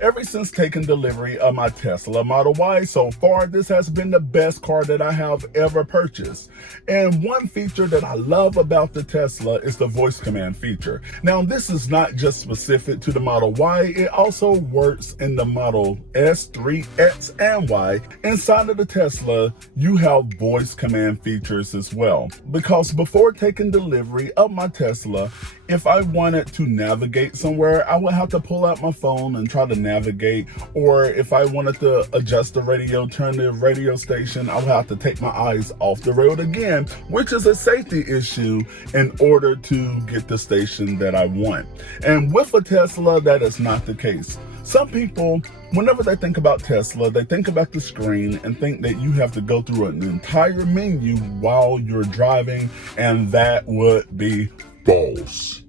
Ever since taking delivery of my Tesla Model Y, so far this has been the best car that I have ever purchased. And one feature that I love about the Tesla is the voice command feature. Now this is not just specific to the Model Y, it also works in the Model S, 3, X, and Y. Inside of the Tesla, you have voice command features as well. Because before taking delivery of my Tesla, if I wanted to navigate somewhere, I would have to pull out my phone and try to navigate. Or if I wanted to adjust the radio, turn the radio station, I would have to take my eyes off the road again, which is a safety issue in order to get the station that I want. And with a Tesla, that is not the case. Some people, whenever they think about Tesla, they think about the screen and think that you have to go through an entire menu while you're driving, and that would be false.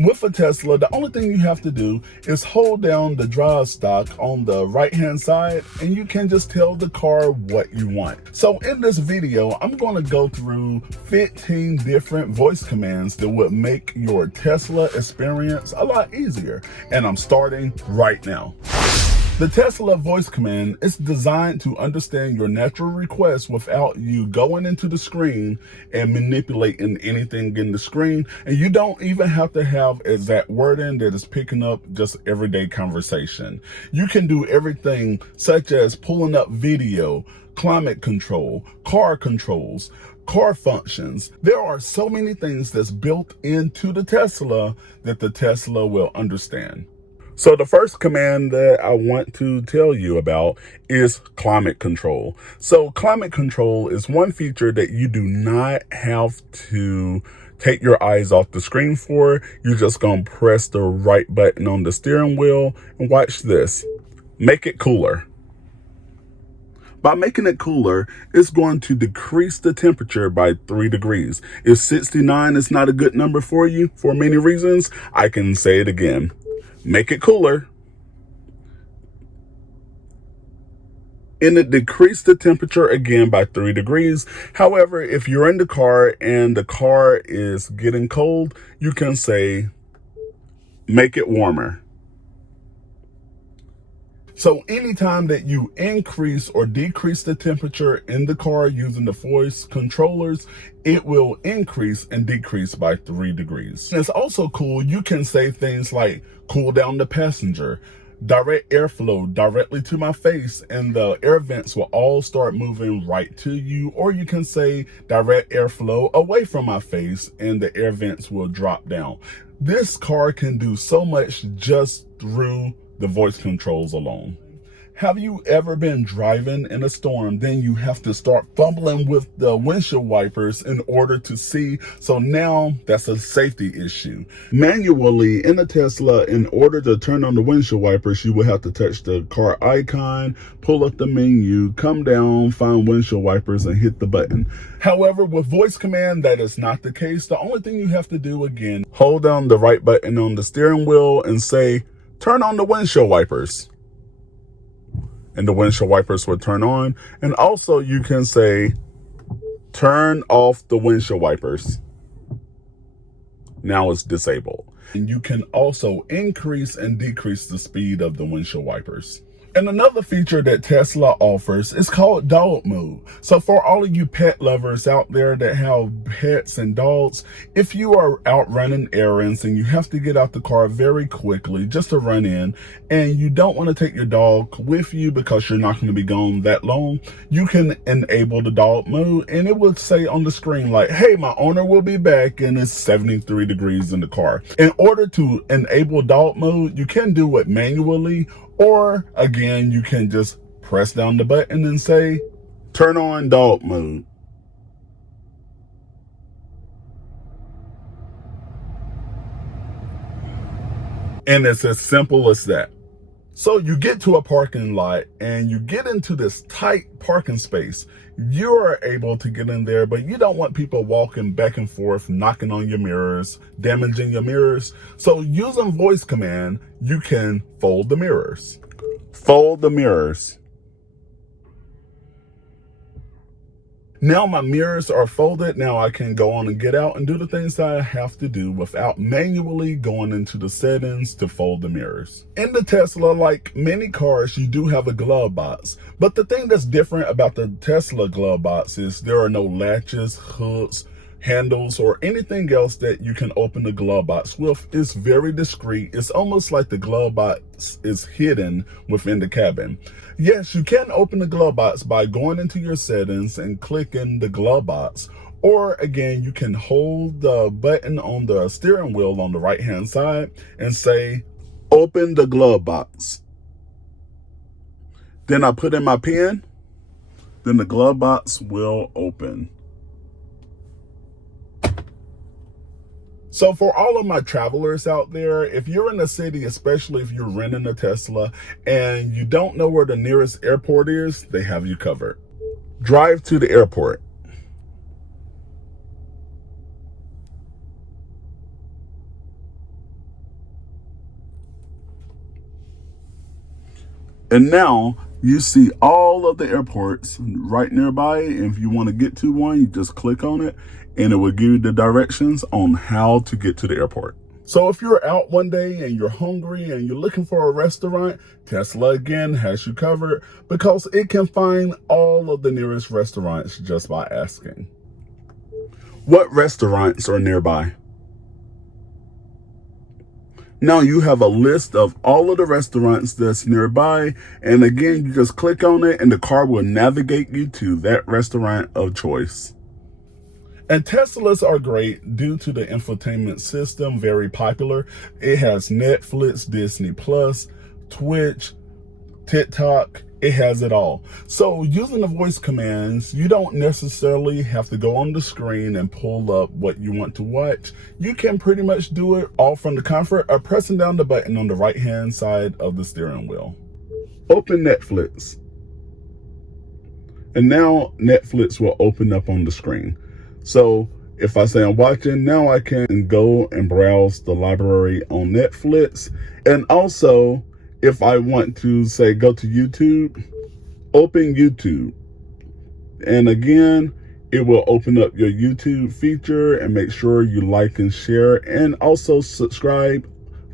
With a Tesla, the only thing you have to do is hold down the drive stalk on the right hand side and you can just tell the car what you want. So in this video, I'm going to go through 15 different voice commands that would make your Tesla experience a lot easier. And I'm starting right now. The Tesla voice command is designed to understand your natural requests without you going into the screen and manipulating anything in the screen. And you don't even have to have exact wording that is picking up just everyday conversation. You can do everything such as pulling up video, climate control, car controls, car functions. There are so many things that's built into the Tesla that the Tesla will understand. So the first command that I want to tell you about is climate control. So climate control is one feature that you do not have to take your eyes off the screen for. You're just going to press the right button on the steering wheel and watch this. Make it cooler. By making it cooler, it's going to decrease the temperature by 3 degrees. If 69 is not a good number for you for many reasons, I can say it again. Make it cooler. And it decreased the temperature again by 3 degrees. However, if you're in the car and the car is getting cold, you can say, make it warmer. So anytime that you increase or decrease the temperature in the car using the voice controllers, it will increase and decrease by 3 degrees. And it's also cool. You can say things like cool down the passenger, direct airflow directly to my face, and the air vents will all start moving right to you. Or you can say direct airflow away from my face and the air vents will drop down. This car can do so much just through the voice controls alone. Have you ever been driving in a storm, then you have to start fumbling with the windshield wipers in order to see? So now that's a safety issue. Manually in a Tesla, in order to turn on the windshield wipers, you will have to touch the car icon, pull up the menu, come down, find windshield wipers and hit the button. However, with voice command, that is not the case. The only thing you have to do, again, hold down the right button on the steering wheel and say, turn on the windshield wipers. And the windshield wipers will turn on. And also you can say, turn off the windshield wipers. Now it's disabled. And you can also increase and decrease the speed of the windshield wipers. And another feature that Tesla offers is called dog mode. So for all of you pet lovers out there that have pets and dogs, if you are out running errands and you have to get out the car very quickly just to run in, and you don't want to take your dog with you because you're not going to be gone that long, you can enable the dog mode and it will say on the screen like, hey, my owner will be back, and it's 73 degrees in the car. In order to enable dog mode, you can do it manually, or again, you can just press down the button and say, turn on dog mode. And it's as simple as that. So you get to a parking lot and you get into this tight parking space. You're able to get in there, but you don't want people walking back and forth, knocking on your mirrors, damaging your mirrors. So using voice command, you can fold the mirrors. Fold the mirrors. Now my mirrors are folded. Now I can go on and get out and do the things that I have to do without manually going into the settings to fold the mirrors. In the Tesla, like many cars, you do have a glove box. But the thing that's different about the Tesla glove box is there are no latches, hooks, handles, or anything else that you can open the glove box with. It's very discreet. It's almost like the glove box is hidden within the cabin. Yes, you can open the glove box by going into your settings and clicking the glove box, or again, you can hold the button on the steering wheel on the right hand side and say, open the glove box. Then I put in my pin, then the glove box will open. So for all of my travelers out there, if you're in a city, especially if you're renting a Tesla and you don't know where the nearest airport is, they have you covered. Drive to the airport. And now you see all of the airports right nearby. And if you want to get to one, you just click on it and it will give you the directions on how to get to the airport. So if you're out one day and you're hungry and you're looking for a restaurant, Tesla again has you covered because it can find all of the nearest restaurants just by asking. What restaurants are nearby? Now you have a list of all of the restaurants that's nearby. And again, you just click on it and the car will navigate you to that restaurant of choice. And Teslas are great due to the infotainment system, very popular. It has Netflix, Disney Plus, Twitch, TikTok. It has it all. So using the voice commands, you don't necessarily have to go on the screen and pull up what you want to watch. You can pretty much do it all from the comfort of pressing down the button on the right hand side of the steering wheel. Open Netflix. And now Netflix will open up on the screen. So if I say I'm watching, now I can go and browse the library on Netflix. And also, if I want to say go to YouTube, open YouTube. And again, it will open up your YouTube feature and make sure you like and share and also subscribe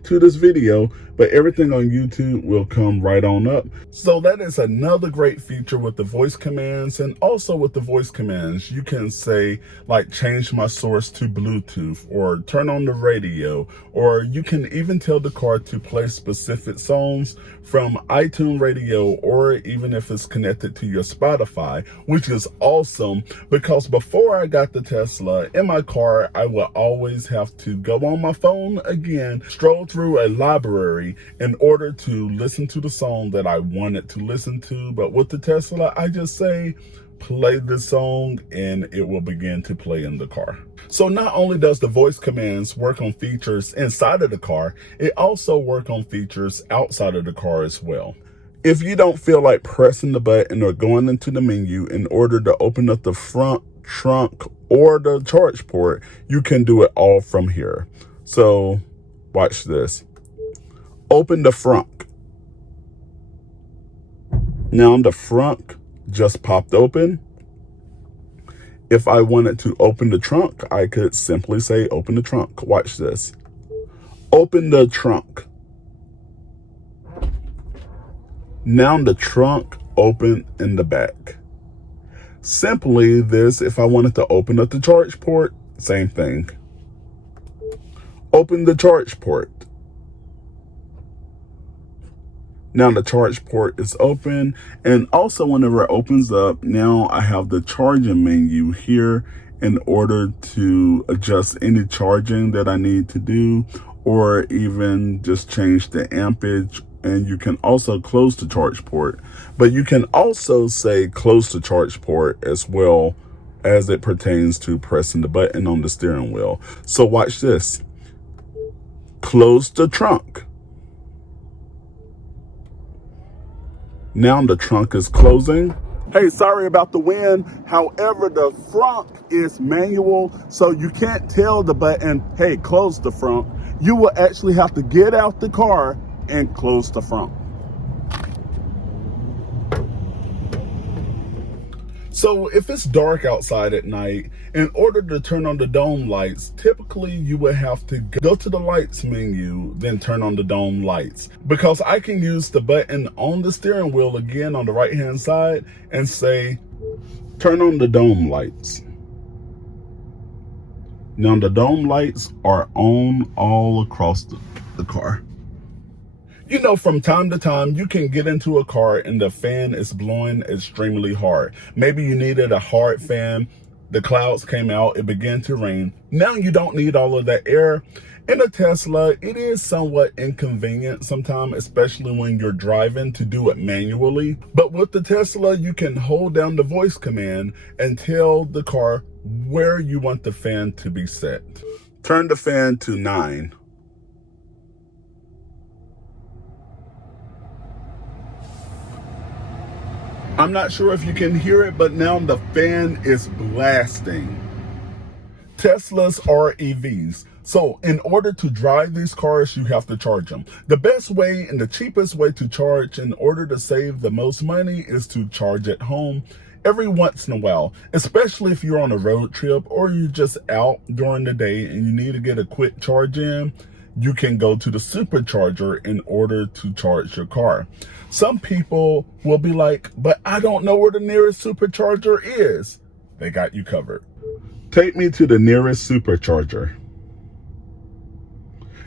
to this video, but everything on YouTube will come right on up. So that is another great feature with the voice commands. And also with the voice commands, you can say like change my source to Bluetooth or turn on the radio, or you can even tell the car to play specific songs from iTunes radio, or even if it's connected to your Spotify, which is awesome because before I got the Tesla in my car, I would always have to go on my phone again, stroll through a library in order to listen to the song that I wanted to listen to. But with the Tesla, I just say, play this song and it will begin to play in the car. So not only does the voice commands work on features inside of the car, it also works on features outside of the car as well. If you don't feel like pressing the button or going into the menu in order to open up the front, trunk, or the charge port, you can do it all from here. So watch this. Open the Frunk. Now the Frunk just popped open. If I wanted to open the trunk, I could simply say open the trunk. Watch this. Open the trunk. Now the trunk open in the back. Simply this, if I wanted to open up the charge port, same thing. Open the charge port. Now the charge port is open, and also whenever it opens up, now I have the charging menu here in order to adjust any charging that I need to do, or even just change the ampage. And you can also close the charge port, but you can also say close the charge port as well as it pertains to pressing the button on the steering wheel. So watch this. Close the trunk. Now the trunk is closing. Hey, sorry about the wind. However, the frunk is manual, so you can't tell the button, hey, close the frunk. You will actually have to get out the car and close the frunk. So if it's dark outside at night, in order to turn on the dome lights, typically you would have to go to the lights menu, then turn on the dome lights. Because I can use the button on the steering wheel again on the right hand side and say, turn on the dome lights. Now the dome lights are on all across the car. You know, from time to time, you can get into a car and the fan is blowing extremely hard. Maybe you needed a hard fan. The clouds came out. It began to rain. Now you don't need all of that air. In a Tesla, it is somewhat inconvenient sometimes, especially when you're driving, to do it manually. But with the Tesla, you can hold down the voice command and tell the car where you want the fan to be set. Turn the fan to 9. I'm not sure if you can hear it, but now the fan is blasting. Teslas are EVs. So in order to drive these cars, you have to charge them. The best way and the cheapest way to charge in order to save the most money is to charge at home every once in a while, especially if you're on a road trip or you're just out during the day and you need to get a quick charge in. You can go to the Supercharger in order to charge your car. Some people will be like, but I don't know where the nearest Supercharger is. They got you covered. Take me to the nearest Supercharger.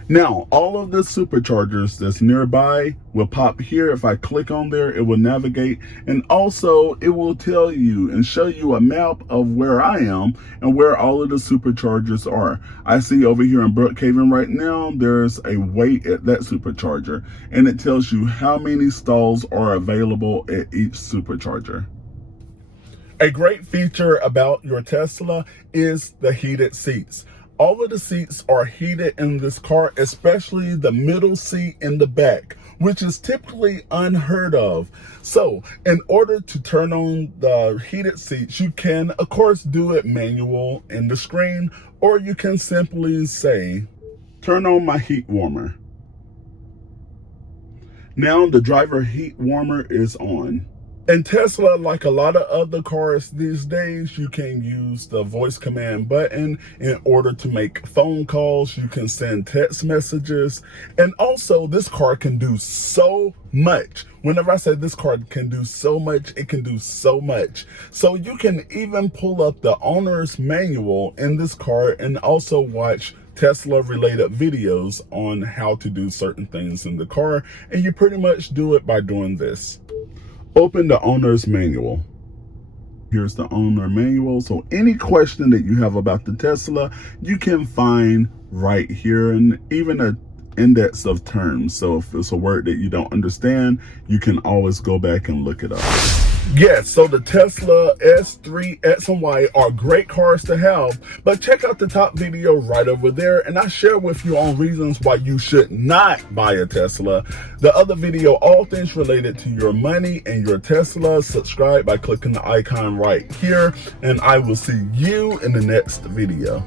Now, all of the Superchargers that's nearby will pop here. If I click on there, it will navigate, and also it will tell you and show you a map of where I am and where all of the Superchargers are. I see over here in Brookhaven right now, there's a wait at that Supercharger, and it tells you how many stalls are available at each Supercharger. A great feature about your Tesla is the heated seats. All of the seats are heated in this car, especially the middle seat in the back, which is typically unheard of. So in order to turn on the heated seats, you can, of course, do it manual in the screen, or you can simply say, turn on my heat warmer. Now the driver heat warmer is on. In Tesla, like a lot of other cars these days, you can use the voice command button in order to make phone calls. You can send text messages. And also, this car can do so much. Whenever I say this car can do so much, it can do so much. So you can even pull up the owner's manual in this car and also watch Tesla related videos on how to do certain things in the car. And you pretty much do it by doing this. Open the owner's manual. Here's the owner manual. So any question that you have about the Tesla, you can find right here, and even an index of terms. So if it's a word that you don't understand, you can always go back and look it up. Yes, so the Tesla S3, X, and Y are great cars to have, but check out the top video right over there, and I share with you on reasons why you should not buy a Tesla. The other video, all things related to your money and your Tesla. Subscribe by clicking the icon right here, and I will see you in the next video.